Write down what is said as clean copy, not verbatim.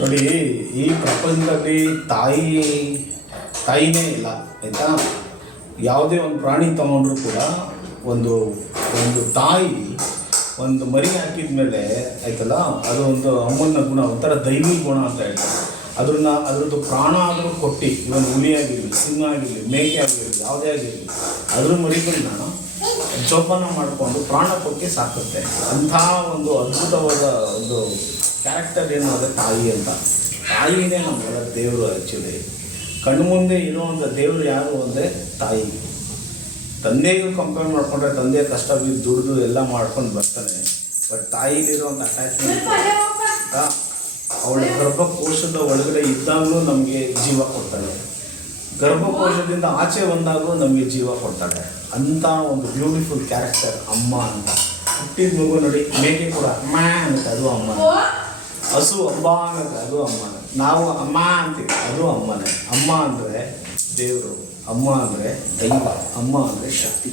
ನೋಡಿ, ಈ ಪ್ರಪಂಚದಲ್ಲಿ ತಾಯಿನೇ ಇಲ್ಲ ಆಯಿತಾ. ಯಾವುದೇ ಒಂದು ಪ್ರಾಣಿ ತಗೊಂಡ್ರೂ ಕೂಡ ಒಂದು ಒಂದು ತಾಯಿ ಒಂದು ಮರಿ ಹಾಕಿದ ಮೇಲೆ ಆಯ್ತಲ್ಲ, ಅದು ಒಂದು ಅಮ್ಮನ ಗುಣ, ಒಂಥರ ದೈವಿ ಗುಣ ಅಂತ ಹೇಳ್ತಾರೆ. ಅದ್ರದ್ದು ಪ್ರಾಣ ಆದರೂ ಕೊಟ್ಟು, ಇವನ್ ಹುಲಿ ಆಗಿರಲಿ, ಸಿಂಹ ಆಗಿರಲಿ, ಮೇಕೆ ಆಗಿರಲಿ, ಯಾವುದೇ ಆಗಿರಲಿ, ಅದ್ರ ಮರಿಗಳನ್ನ ಜೋಪಾನ ಮಾಡಿಕೊಂಡು ಪ್ರಾಣ ಕೊಟ್ಟು ಸಾಕುತ್ತೆ. ಅಂಥ ಒಂದು ಅದ್ಭುತವಾದ ಒಂದು ಕ್ಯಾರೆಕ್ಟರ್ ಏನು ಅಂದರೆ ತಾಯಿ ಅಂತ. ತಾಯಿನೇ ನಮ್ಮೆಲ್ಲ ದೇವರು. ಆ್ಯಕ್ಚುಲಿ ಕಣ್ಣು ಮುಂದೆ ಇರುವಂಥ ದೇವರು ಯಾರು ಅಂದರೆ ತಾಯಿ. ತಂದೆಗೂ ಕಂಪೇರ್ ಮಾಡಿಕೊಂಡ್ರೆ ತಂದೆ ಕಷ್ಟ ಬಿದ್ದು ದುಡಿದು ಎಲ್ಲ ಮಾಡ್ಕೊಂಡು ಬರ್ತಾನೆ. ಬಟ್ ತಾಯಿಲಿರುವಂಥ ಅಟ್ಯಾಚ್ಮೆಂಟ್, ಅವಳ ಗರ್ಭಕೋಶದ ಒಳಗಡೆ ಇದ್ದಾಗಲೂ ನಮಗೆ ಜೀವ ಕೊಡ್ತಾಳೆ, ಗರ್ಭಕೋಶದಿಂದ ಆಚೆ ಬಂದಾಗಲೂ ನಮಗೆ ಜೀವ ಕೊಡ್ತಾಳೆ. ಅಂಥ ಒಂದು ಬ್ಯೂಟಿಫುಲ್ ಕ್ಯಾರೆಕ್ಟರ್ ಅಮ್ಮ ಅಂತ. ಹುಟ್ಟಿದ ಮಗು ನೋಡಿ, ಮೇಕೆ ಕೂಡ ಅಮ್ಮ ಅನ್ನತ್ತೆ, ಅದು ಅಮ್ಮನೇ. ಹಸು ಅಮ್ಮ ಅನ್ನತ್ತೆ, ಅದು ಅಮ್ಮನೇ. ನಾವು ಅಮ್ಮ ಅಂತೀವಿ, ಅದು ಅಮ್ಮನೇ. ಅಮ್ಮ ಅಂದರೆ ದೇವರು, ಅಮ್ಮ ಅಂದರೆ ದೈವ, ಅಮ್ಮ ಅಂದರೆ ಶಕ್ತಿ.